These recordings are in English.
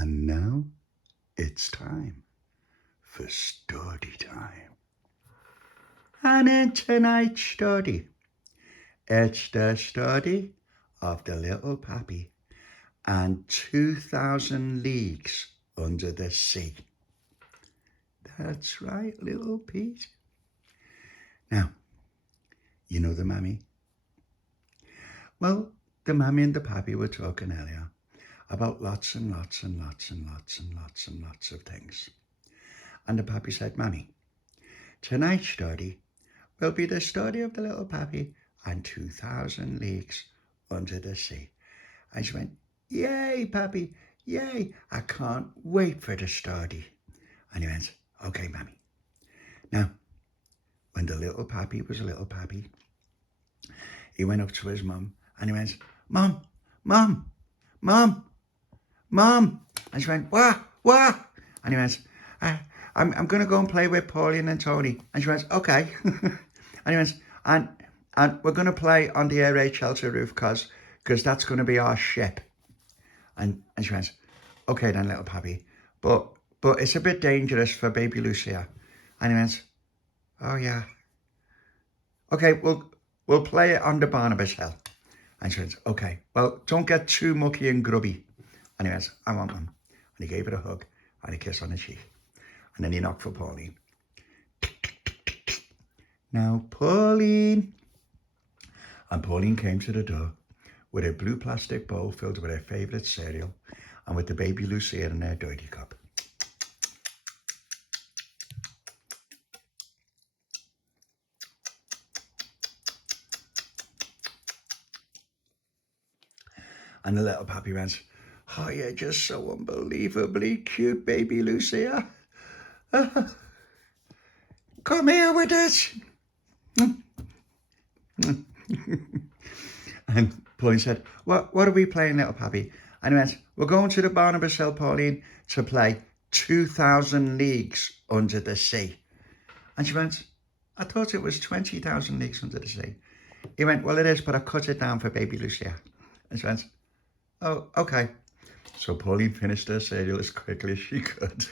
And now it's time for Stordy time. And in tonight's Stordy, it's the story of the Little Papi and 2,000 leagues under the sea. That's right, little Pete. Now, you know the mammy? Well, the mammy and the pappy were talking earlier about lots and lots and lots and lots and lots and lots of things. And the pappy said, Mammy, tonight's story will be the story of the little pappy and 2,000 leagues under the sea. And she went, yay, pappy, yay, I can't wait for the story. And he went, okay, Mammy. Now, when the little pappy was a little pappy, he went up to his mum and he went, Mum, Mum, Mum, Mum. And she went, what? And he went, I'm going to go and play with Pauline and Tony. And she went, okay. And he went, and we're going to play on the air raid shelter roof because that's going to be our ship. And she went, okay then, little pappy, but it's a bit dangerous for Baby Lucia. And he went, oh yeah. Okay, we'll play it on the Barnabas Hill. And she went, okay, well, don't get too mucky and grubby. And he went, I want Mum. And he gave her a hug and a kiss on the cheek. And then he knocked for Pauline. Now, Pauline. And Pauline came to the door with a blue plastic bowl filled with her favourite cereal and with the Baby Lucia in her dirty cup. And the little pappy went, oh, you're just so unbelievably cute, Baby Lucia. Come here with it. And Pauline said, what are we playing, little pappy? And he went, we're going to the Barnabas Hill, Pauline, to play 2,000 leagues under the sea. And she went, I thought it was 20,000 leagues under the sea. He went, well, it is, but I cut it down for Baby Lucia. And she went, oh, okay. So Pauline finished her cereal as quickly as she could.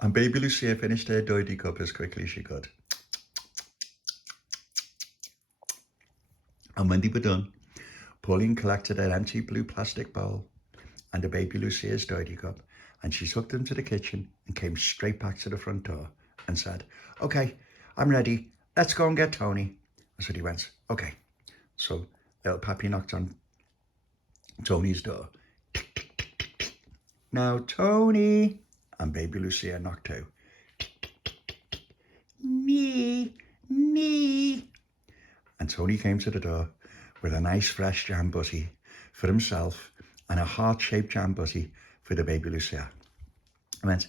And Baby Lucia finished her dirty cup as quickly as she could. And when they were done, Pauline collected her empty blue plastic bowl and the Baby Lucia's dirty cup, and she took them to the kitchen and came straight back to the front door and said, okay, I'm ready. Let's go and get Tony. And so he went, okay. So little Pappy knocked on Tony's door. Now, Tony. And Baby Lucia knocked too. Me. And Tony came to the door with a nice fresh jam butty for himself and a heart-shaped jam butty for the Baby Lucia. I went,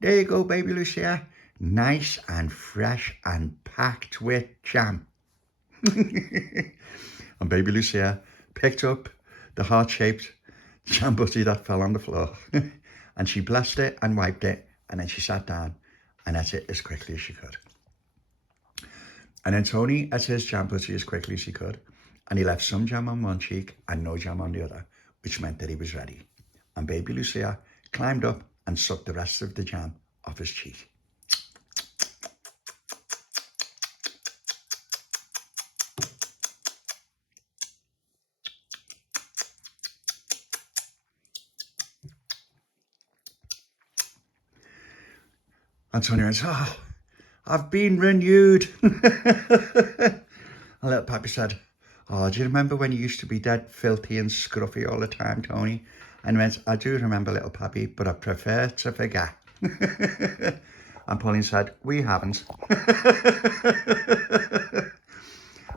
there you go, Baby Lucia. Nice and fresh and packed with jam. And Baby Lucia picked up the heart-shaped jam butty that fell on the floor. And she blessed it and wiped it. And then she sat down and ate it as quickly as she could. And then Tony ate his jam butty as quickly as he could. And he left some jam on one cheek and no jam on the other, which meant that he was ready. And Baby Lucia climbed up and sucked the rest of the jam off his cheek. And Tony went, oh, I've been renewed. And little Pappy said, oh, do you remember when you used to be dead filthy and scruffy all the time, Tony? And he went, I do remember, little Pappy, but I prefer to forget. And Pauline said, we haven't.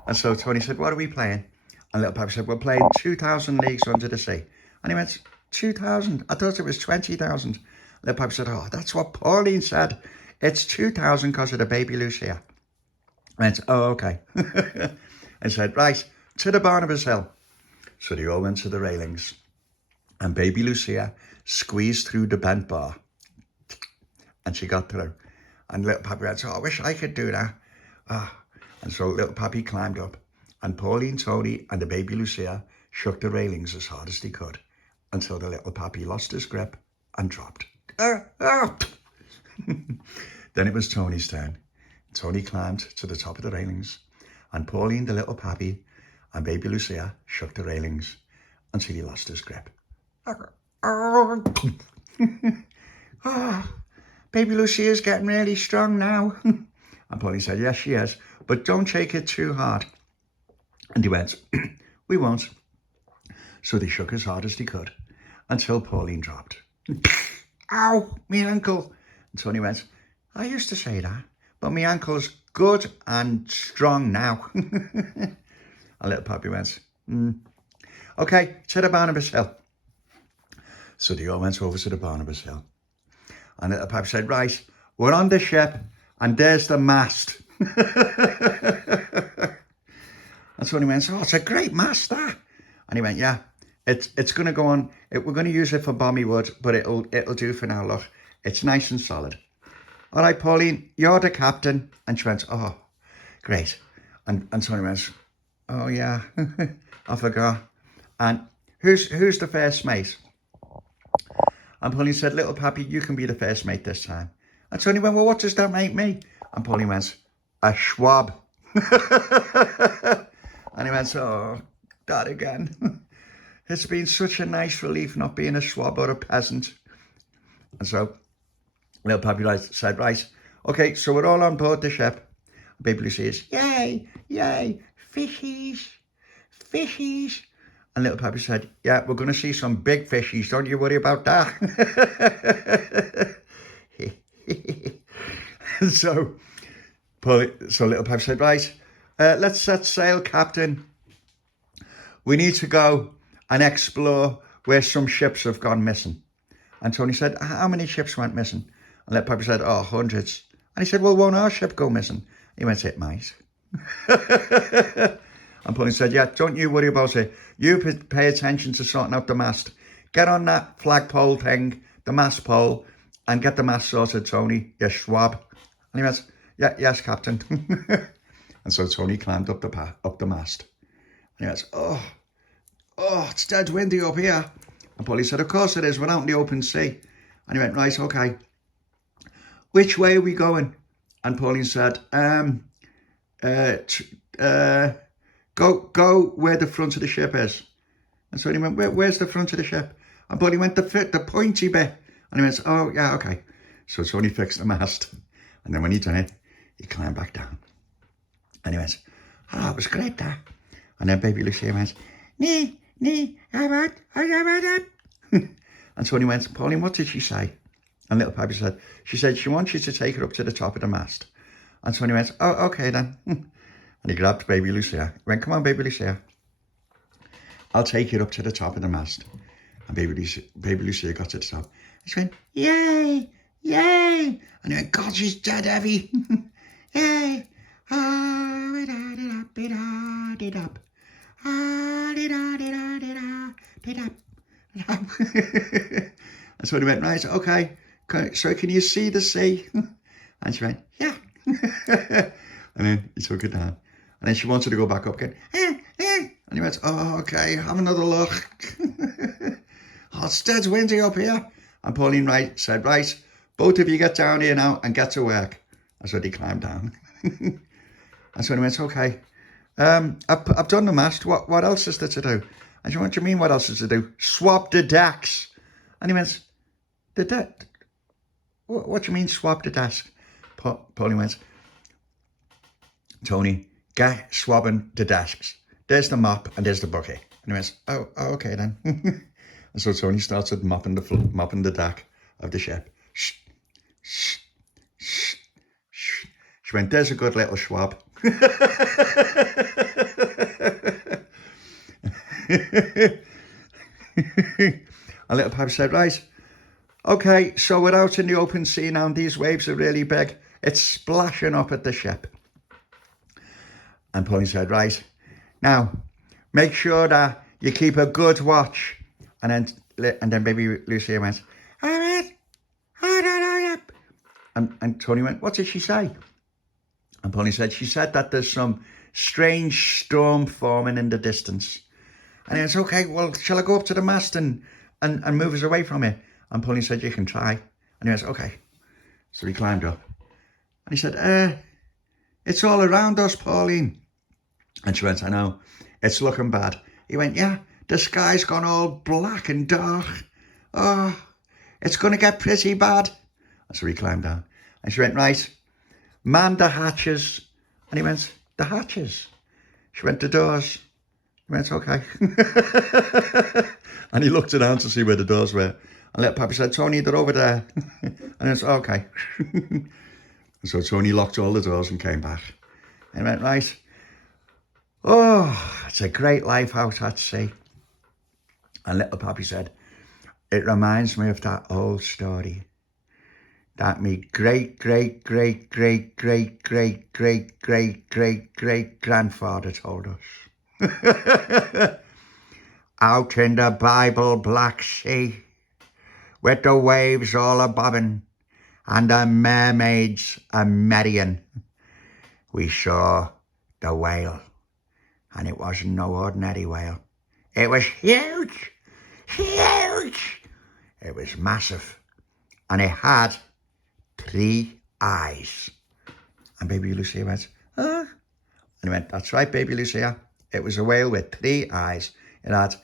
And so Tony said, what are we playing? And little Pappy said, we're playing 2,000 leagues under the sea. And he went, 2,000? I thought it was 20,000. Little Pappy said, oh, that's what Pauline said. It's 2,000 because of the Baby Lucia. I went, oh, okay. And said, right, to the Barnabas Hill. So they all went to the railings. And Baby Lucia squeezed through the bent bar. And she got through. And little Pappy went, oh, I wish I could do that. And so little Pappy climbed up. And Pauline, Tony and the Baby Lucia shook the railings as hard as they could. until the little Papi lost his grip and dropped. Then it was Tony's turn. Tony climbed to the top of the railings, and Pauline, the little Papi, and Baby Lucia shook the railings until he lost his grip. Baby Lucia is getting really strong now. And Pauline said, yes, she is, but don't shake it too hard. And he went, we won't. So they shook as hard as they could until Pauline dropped. Ow, me ankle. And Tony went, I used to say that, but my ankle's good and strong now. And little Papi went, okay, to the Barnabas Hill. So they all went over to the Barnabas Hill. And little Papi said, right, we're on the ship and there's the mast. And Tony went, oh, it's a great mast, that. And he went, yeah, it's going to go on. We're going to use it for bommy wood, but it'll do for now, look. It's nice and solid. All right, Pauline, you're the captain. And she went, oh, great. And Tony went, oh, yeah, I forgot. And who's the first mate? And Pauline said, little Papi, you can be the first mate this time. And Tony went, well, what does that make me? And Pauline went, a Schwab. And he went, oh, that again. It's been such a nice relief not being a Schwab or a peasant. And so little Papi said, right, okay, so we're all on board the ship. Baby Lucia says, yay, yay, fishies, fishies. And little Papi said, yeah, we're going to see some big fishies. Don't you worry about that. So little Papi said, right, let's set sail, Captain. We need to go and explore where some ships have gone missing. And Tony said, how many ships went missing? And little Papi said, oh, hundreds. And he said, well, won't our ship go missing? He went, it might. And Pauline said, yeah, don't you worry about it. You pay attention to sorting out the mast. Get on that flagpole thing, the mast pole, and get the mast sorted, Tony, you Schwab. And he went, yeah, yes, Captain. And so Tony climbed up the mast. And he went, oh, it's dead windy up here. And Pauline said, of course it is, we're out in the open sea. And he went, right, okay. Which way are we going? And Pauline said, go where the front of the ship is. And so he went, where's the front of the ship? And Pauline went, the pointy bit. And he went, oh, yeah, okay. So Tony fixed the mast. And then when he done it, he climbed back down. And he went, oh, it was great, that. And then Baby Lucia went, nee, and Tony went, Pauline, what did she say? And little Papi said, she said she wants you to take her up to the top of the mast. And Tony went, oh, okay then. And he grabbed Baby Lucia. He went, come on, Baby Lucia. I'll take you up to the top of the mast. And Baby Lucia got to the top. And she went, yay, yay. And he went, God, she's dead heavy. Yay. And so he went, right, okay. So can you see the sea? And she went, yeah. And then he took it down. And then she wanted to go back up again. And he went, oh, okay, have another look. Oh, it's dead windy up here. And Pauline said, right, both of you get down here now and get to work. And so he climbed down. And so he went, okay, I've done the mast. What else is there to do? And she went, what do you mean what else is to do? Swap the decks. And he went, the deck? What do you mean swap the desk? Pauline went, Tony, get swabbing the desks. There's the mop and there's the bucket. And he went, oh okay then. And so Tony started mopping the deck of the ship. Shh, shh, shh, shh. She went, there's a good little Schwab. And little Papi said, right, okay, so we're out in the open sea now and these waves are really big. It's splashing up at the ship. And Pauline said, right, now make sure that you keep a good watch. And then Baby Lucia went, all right, and Tony went, what did she say? And Pauline said, she said that there's some strange storm forming in the distance. And he went, okay, well, shall I go up to the mast and and move us away from it. And Pauline said, you can try. And he went, okay. So he climbed up. And he said, it's all around us, Pauline. And she went, I know, it's looking bad. He went, yeah, the sky's gone all black and dark. Oh, it's going to get pretty bad. And so he climbed down. And she went, right, man the hatches. And he went, the hatches? She went, the doors. He went, okay. And he looked around to see where the doors were. And Little Papi said, Tony, they're over there. And I said, okay. And so Tony locked all the doors and came back. And he went, right. Oh, it's a great life out at sea. And Little Papi said, it reminds me of that old story that me great grandfather told us. Out in the Bible Black Sea, with the waves all a-bobbing and the mermaids a-merrying, we saw the whale. And it wasn't no ordinary whale. It was huge, huge. It was massive. And it had 3 eyes. And Baby Lucia went, huh? And he went, that's right, Baby Lucia. It was a whale with 3 eyes. It had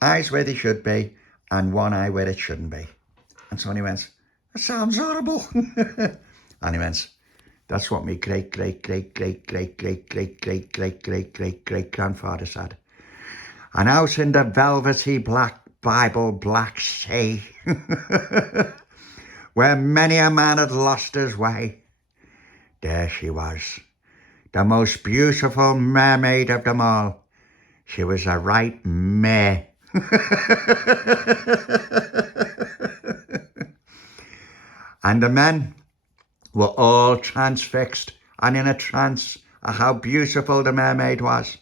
eyes where they should be and 1 eye where it shouldn't be. And Tony went, that sounds horrible. And he went, that's what my great grandfather said. And out in the velvety black Bible Black Sea, where many a man had lost his way, there she was, the most beautiful mermaid of them all. She was a right mare. And the men were all transfixed and in a trance at how beautiful the mermaid was.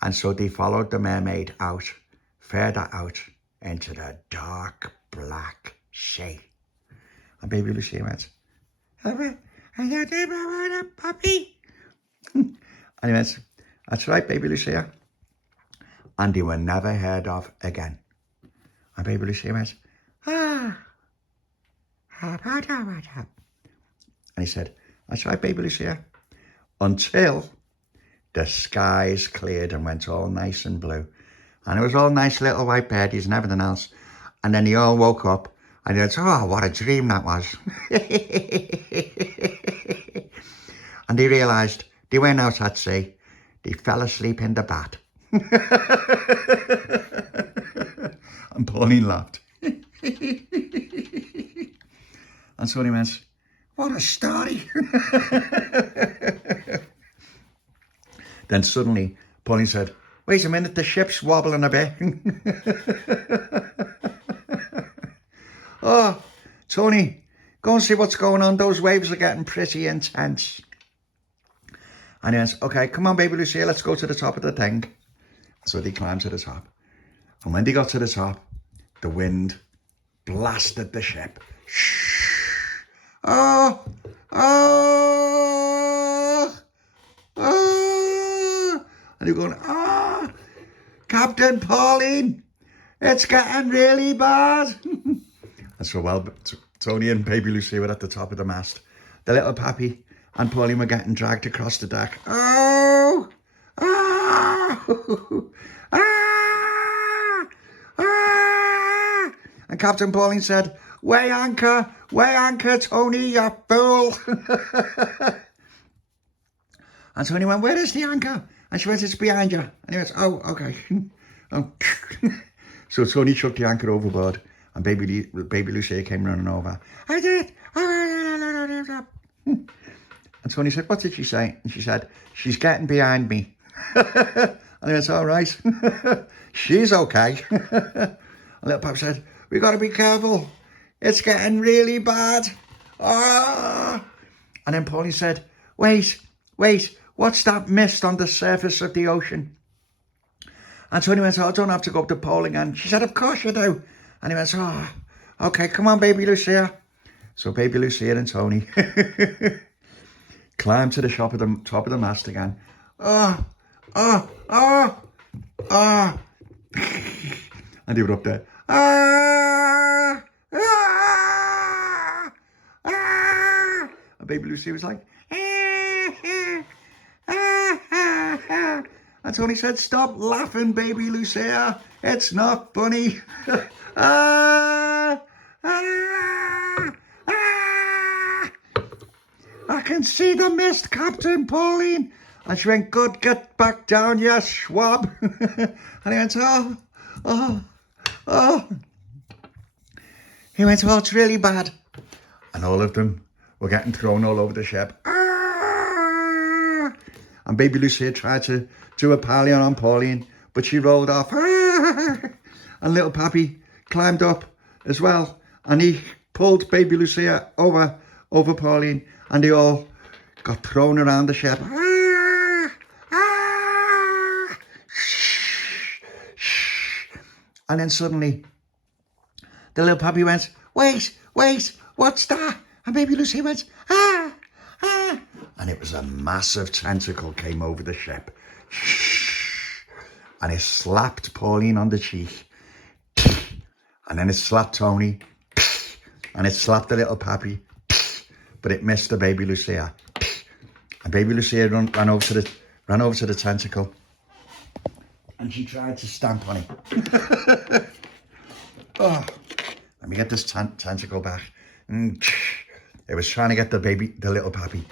And so they followed the mermaid out, further out, into the dark black sea. And Baby Lucia went, Puppy. And he went, that's right, Baby Lucia. And they were never heard of again. And Baby Lucia went, and he said, that's right, Baby Lucia. Until the skies cleared and went all nice and blue. And it was all nice little white birdies and everything else. And then they all woke up and they went, oh, what a dream that was. And they realised they went out at sea. They fell asleep in the bath. And Pauline laughed. And so he went, what a story. Then suddenly Pauline said, wait a minute, the ship's wobbling a bit. Oh, Tony, go and see what's going on. Those waves are getting pretty intense. And he went, okay, come on, Baby Lucia, let's go to the top of the thing. So they climbed to the top. And when they got to the top, the wind blasted the ship. Shh. Oh, oh, oh. And they're going, oh, Captain Pauline, it's getting really bad. And so while Tony and Baby Lucia were at the top of the mast, the Little Papi and Pauline were getting dragged across the deck. Oh, oh, ah, ah. And Captain Pauline said, weigh anchor, Tony, you fool. And Tony went, where is the anchor? And she went, it's behind you. And he went, oh, okay. Oh. So Tony chucked the anchor overboard and Baby Lucia came running over. I did it. And Tony said, what did she say? And she said, she's getting behind me. And he went, all right. She's okay. And Little Papi said, we got to be careful. It's getting really bad. Ah! And then Pauline said, wait, what's that mist on the surface of the ocean? And Tony went, oh, I don't have to go up the pole again. She said, of course you do. And he went, oh, okay, come on, Baby Lucia. So Baby Lucia and Tony climbed to the top of the mast again. And they were up there. ah, ah, ah. And Baby Lucia was like, ah, ah, ah, ah, ah. And Tony said, stop laughing, Baby Lucia. It's not funny. ah, ah, ah. I can see the mist, Captain Pauline. And she went, good, get back down, you swab. And he went, oh, oh, oh. He went, oh, it's really bad. And all of them were getting thrown all over the ship. Ah! And Baby Lucia tried to do a pallion on Pauline, but she rolled off. Ah! And Little Papi climbed up as well. And he pulled Baby Lucia over Pauline. And they all got thrown around the ship. Ah! Ah! Shh! Shh! And then suddenly, the Little Papi went, wait, what's that? And Baby Lucia went, ah, ah. And it was a massive tentacle came over the ship. Shh. And it slapped Pauline on the cheek. And then it slapped Tony. And it slapped the Little Papi. But it missed the Baby Lucia. And Baby Lucia ran over to the tentacle. And she tried to stamp on it. Oh, let me get this tentacle back. It was trying to get the Little Papi.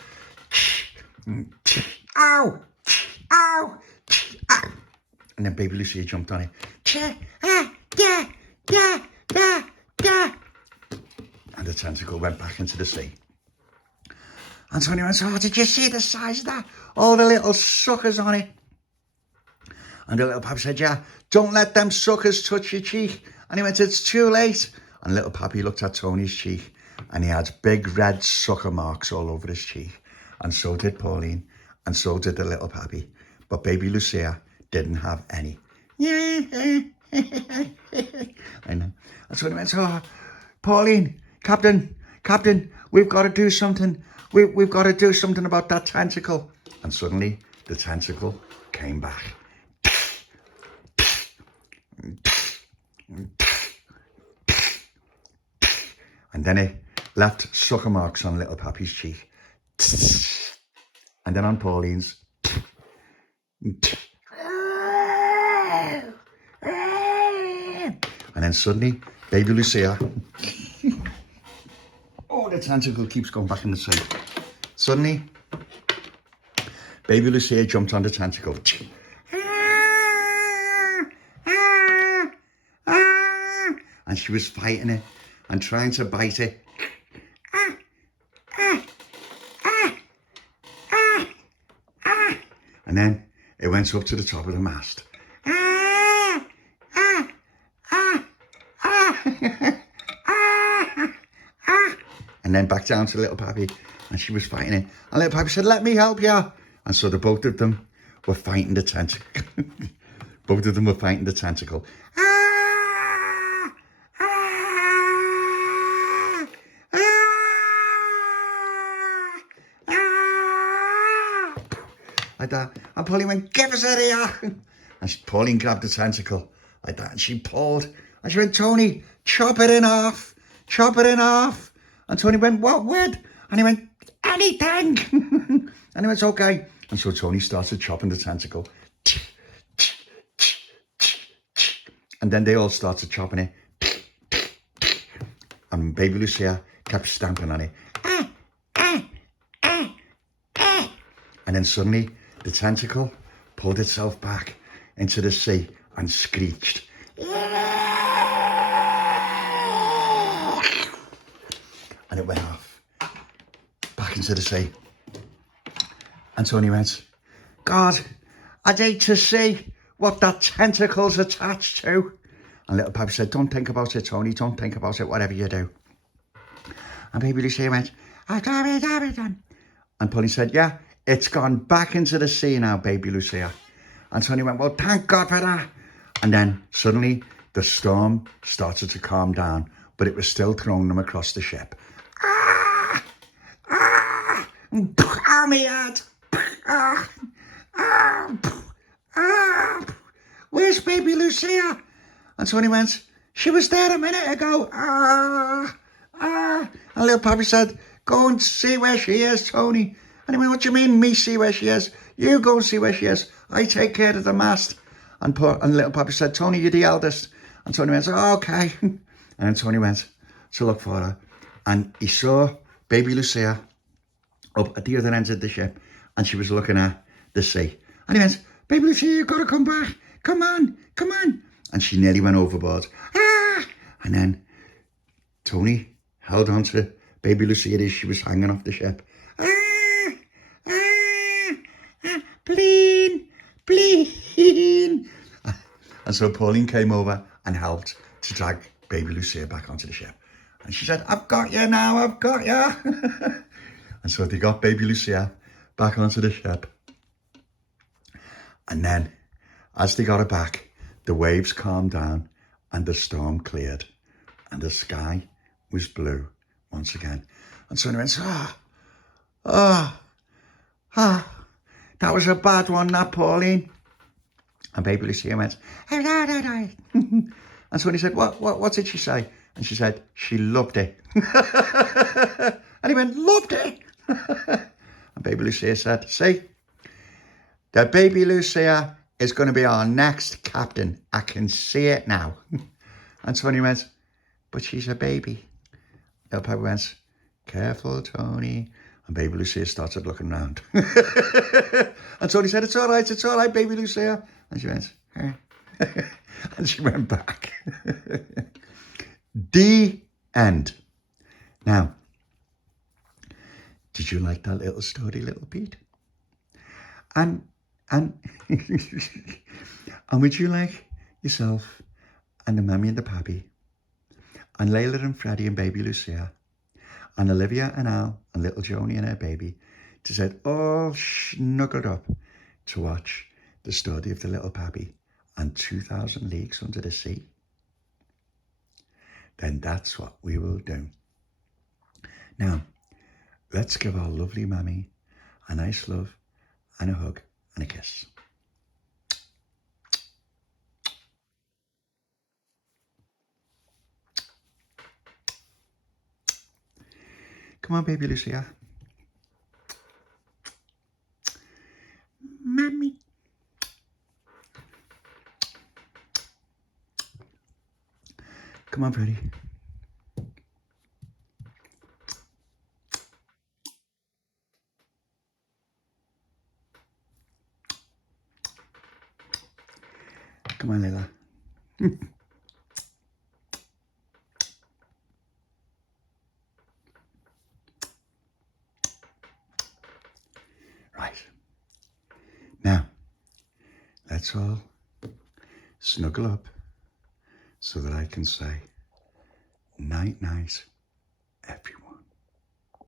Ow! Ow! Ow! And then Baby Lucia jumped on it. And the tentacle went back into the sea. And Tony went, oh, did you see the size of that? All the little suckers on it. And the Little Papi said, yeah, don't let them suckers touch your cheek. And he went, it's too late. And Little Papi looked at Tony's cheek and he had big red sucker marks all over his cheek. And so did Pauline. And so did the Little Papi. But Baby Lucia didn't have any. I know. And so he went, oh, Pauline, Captain, we've got to do something. We've got to do something about that tentacle. And suddenly the tentacle came back. And then it left sucker marks on Little Papi's cheek. And then on Pauline's. And then suddenly, Baby Lucia. Oh, the tentacle keeps going back in the sea. Suddenly, Baby Lucia jumped on the tentacle. And she was fighting it and trying to bite it. And then it went up to the top of the mast. And then back down to Little Papi, and she was fighting it. And Little Papi said, let me help you. And so the both of them were fighting the tentacle. Both of them were fighting the tentacle. Like that. And Pauline went, give us it here. And Pauline grabbed the tentacle like that, and she pulled. And she went, Tony, chop it in half. Chop it in half. And Tony went, what would? And he went, anything. And he went, okay. And so Tony started chopping the tentacle. And then they all started chopping it. And Baby Lucia kept stamping on it. And then suddenly the tentacle pulled itself back into the sea and screeched. And it went off back into the sea. And Tony went, God, I'd hate to see what that tentacle's attached to. And Little Papi said, don't think about it, Tony, don't think about it, whatever you do. And Baby Lucia went, I've got it. And Pauline said, yeah, it's gone back into the sea now, Baby Lucia. And Tony went, well, thank God for that. And then suddenly the storm started to calm down, but it was still throwing them across the ship. Oh, my head. Where's Baby Lucia? And Tony went, she was there a minute ago. Ah, ah. And Little Papi said, go and see where she is, Tony. And he went, what do you mean, me see where she is? You go and see where she is. I take care of the mast. And Little Papi said, Tony, you're the eldest. And Tony went, oh, okay. And then Tony went to look for her. And he saw Baby Lucia up at the other end of the ship. And she was looking at the sea. And he went, Baby Lucia, you've got to come back. Come on, come on. And she nearly went overboard. Ah! And then Tony held on to Baby Lucia as she was hanging off the ship. Ah! Ah! Ah! Pauline! Pauline! And so Pauline came over and helped to drag Baby Lucia back onto the ship. And she said, I've got you now, I've got you. And so they got Baby Lucia back onto the ship. And then, as they got her back, the waves calmed down and the storm cleared. And the sky was blue once again. And so they went, that was a bad one, that, Pauline. And Baby Lucia went, and so he said, what did she say? And she said, she loved it. And he went, loved it. And Baby Lucia said, see, that Baby Lucia is going to be our next captain. I can see it now. And Tony went, but she's a baby. Little Papi went, careful, Tony. And Baby Lucia started looking around. And Tony said, it's all right, Baby Lucia. And she went, eh. And she went back. The end. Now, did you like that little story, Little Pete? And and would you like yourself and the Mummy and the Pappy and Layla and Freddie and Baby Lucia and Olivia and Al and little Joni and her baby to sit all snuggled up to watch the story of the Little Pappy and 2,000 Leagues Under the Sea? Then that's what we will do. Now, let's give our lovely Mummy a nice love and a hug and a kiss. Come on, Baby Lucia. Mummy. Come on, Freddie. Come on, Layla. Right. Now, let's all snuggle up so that I can say night, night, everyone.